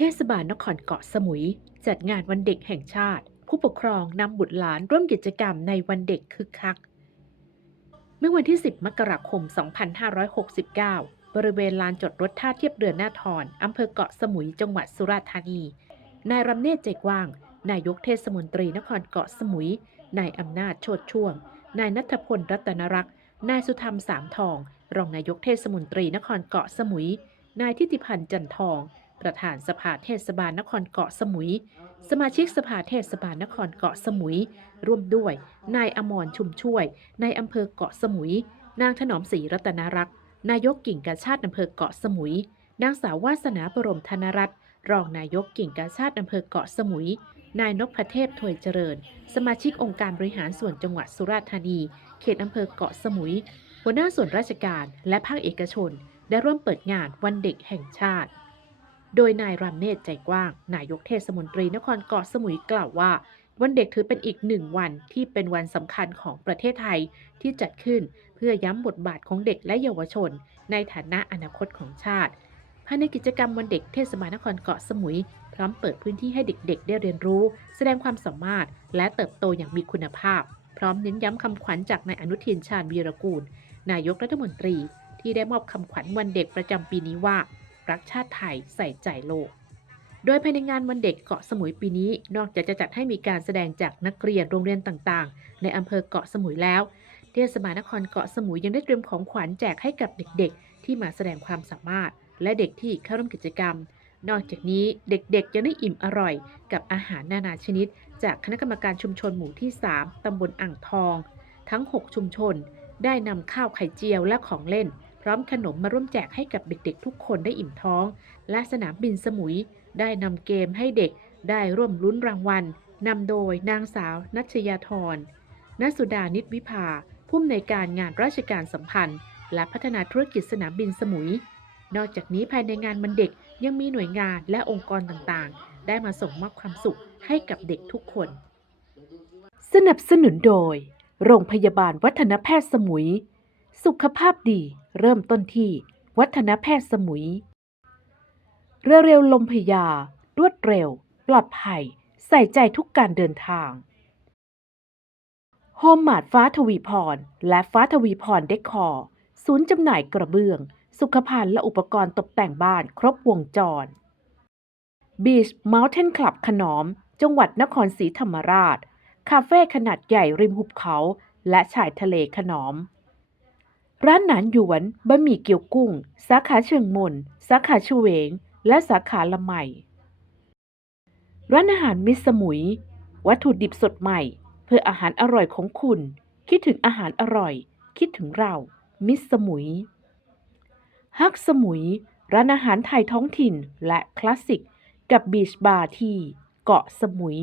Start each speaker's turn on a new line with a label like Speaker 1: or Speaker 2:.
Speaker 1: เทศบาลนครเกาะสมุย จัดงานวันเด็กแห่งชาติ ผู้ปกครองนำบุตรหลานร่วมกิจกรรมในวันเด็กคึกคัก เมื่อวันที่ 10 มกราคม 2569 บริเวณลานจอดรถท่าเทียบเรือหน้าทอนอำเภอเกาะสมุยจังหวัดสุราษฎร์ธานี นายรำเนตรใจกว้าง นายกเทศมนตรีนครเกาะสมุย นายอำนาจโชดช่วง นายนัทพลรัตนรักษ์นายสุธรรมสามทอง รองนายกเทศมนตรีนครเกาะสมุย นายทิติพันธ์จันทอง ประธานสภาเทศบาลนครเกาะสมุย สมาชิกสภาเทศบาลนครเกาะสมุย ร่วมด้วย นายอมรชุมช่วยในอำเภอเกาะสมุย นางถนอมศรีรัตนรักษ์ นายกกิ่งกาชาติอำเภอเกาะสมุย นางสาววาสนาบรมธนรัตน์ รองนายกกิ่งกาชาติอำเภอเกาะสมุย นายนพเทพถวยเจริญ สมาชิกองค์การบริหารส่วนจังหวัดสุราษฎร์ธานี เขตอำเภอเกาะสมุย หัวหน้าส่วนราชการและภาคเอกชน ได้ร่วมเปิดงานวันเด็กแห่งชาติ โดยนายรามเนตรใจกว้าง นายกเทศมนตรีนครเกาะสมุยกล่าวว่า วันเด็กถือเป็นอีกหนึ่งวันที่เป็นวันสำคัญของประเทศไทยที่จัดขึ้นเพื่อย้ำบทบาทของเด็กและเยาวชน ในฐานะอนาคตของชาติภายในกิจกรรมวันเด็กเทศบาลนครเกาะสมุย พร้อมเปิดพื้นที่ให้เด็กๆ ได้เรียนรู้ แสดงความสามารถ และเติบโตอย่างมีคุณภาพ พร้อมเน้นย้ำคำขวัญจากนายอนุทินชาญวีรกูล นายกรัฐมนตรี ที่ได้มอบคำขวัญวันเด็กประจำปีนี้ว่า รักชาติไทยใส่ใจโลก โดยภายในงานวันเด็กเกาะสมุยปีนี้ นอกจากจะจัดให้มีการแสดงจากนักเรียนโรงเรียนต่างๆ ในอำเภอเกาะสมุยแล้ว เทศบาลนครเกาะสมุยยังได้เตรียมของขวัญแจกให้กับเด็กๆ ที่มาแสดงความสามารถ และเด็กที่เข้าร่วมกิจกรรม นอกจากนี้เด็กๆยังได้อิ่มอร่อย กับอาหารนานาชนิด จากคณะกรรมการชุมชนหมู่ที่ 3 ตำบลอ่างทอง ทั้ง 6 ชุมชน ได้นำข้าวไข่เจียวและของเล่น ร้อมขนมมาร่วมแจกให้กับเด็กๆ ทุกคนได้อิ่มท้อง และสนามบินสมุยได้นำเกมให้เด็กได้ร่วมลุ้นรางวัลนำโดยนางสาว นัชยาธรณสุดานิตวิภาผู้อำนวยการงานราชการสัมพันธ์ และพัฒนาธุรกิจสนามบินสมุย นอกจากนี้ภายในงานวันเด็กยังมีหน่วยงานและองค์กรต่างๆ ได้มาส่งมอบความสุขให้กับเด็กทุกคน สนับสนุนโดย โรงพยาบาลวัฒนแพทย์สมุย สุขภาพดี เริ่มต้นที่วัฒนแพทย์สมุย เรือเร็วลมพยา รวดเร็ว ปลอดภัย ใส่ใจทุกการเดินทาง โฮมมาดฟ้าทวีพร และฟ้าทวีพรเดคอร์ศูนย์จำหน่ายกระเบื้อง สุขภัณฑ์และอุปกรณ์ตกแต่งบ้านครบวงจร Beach Mountain Club ขนอม จังหวัดนครศรีธรรมราช คาเฟ่ขนาดใหญ่ริมหุบเขา และชายทะเลขนอม ร้านหนานหยวนบะหมี่เกี๊ยวกุ้ง สาขาเชิงมนสาขาชเวง และสาขาละไมร้านอาหารมิสมุย วัตถุดิบสดใหม่ เพื่ออาหารอร่อยของคุณ คิดถึงอาหารอร่อย คิดถึงเรา มิสมุยฮักสมุย ร้านอาหารไทยท้องถิ่นและคลาสสิก กับบีชบาร์ที่เกาะสมุย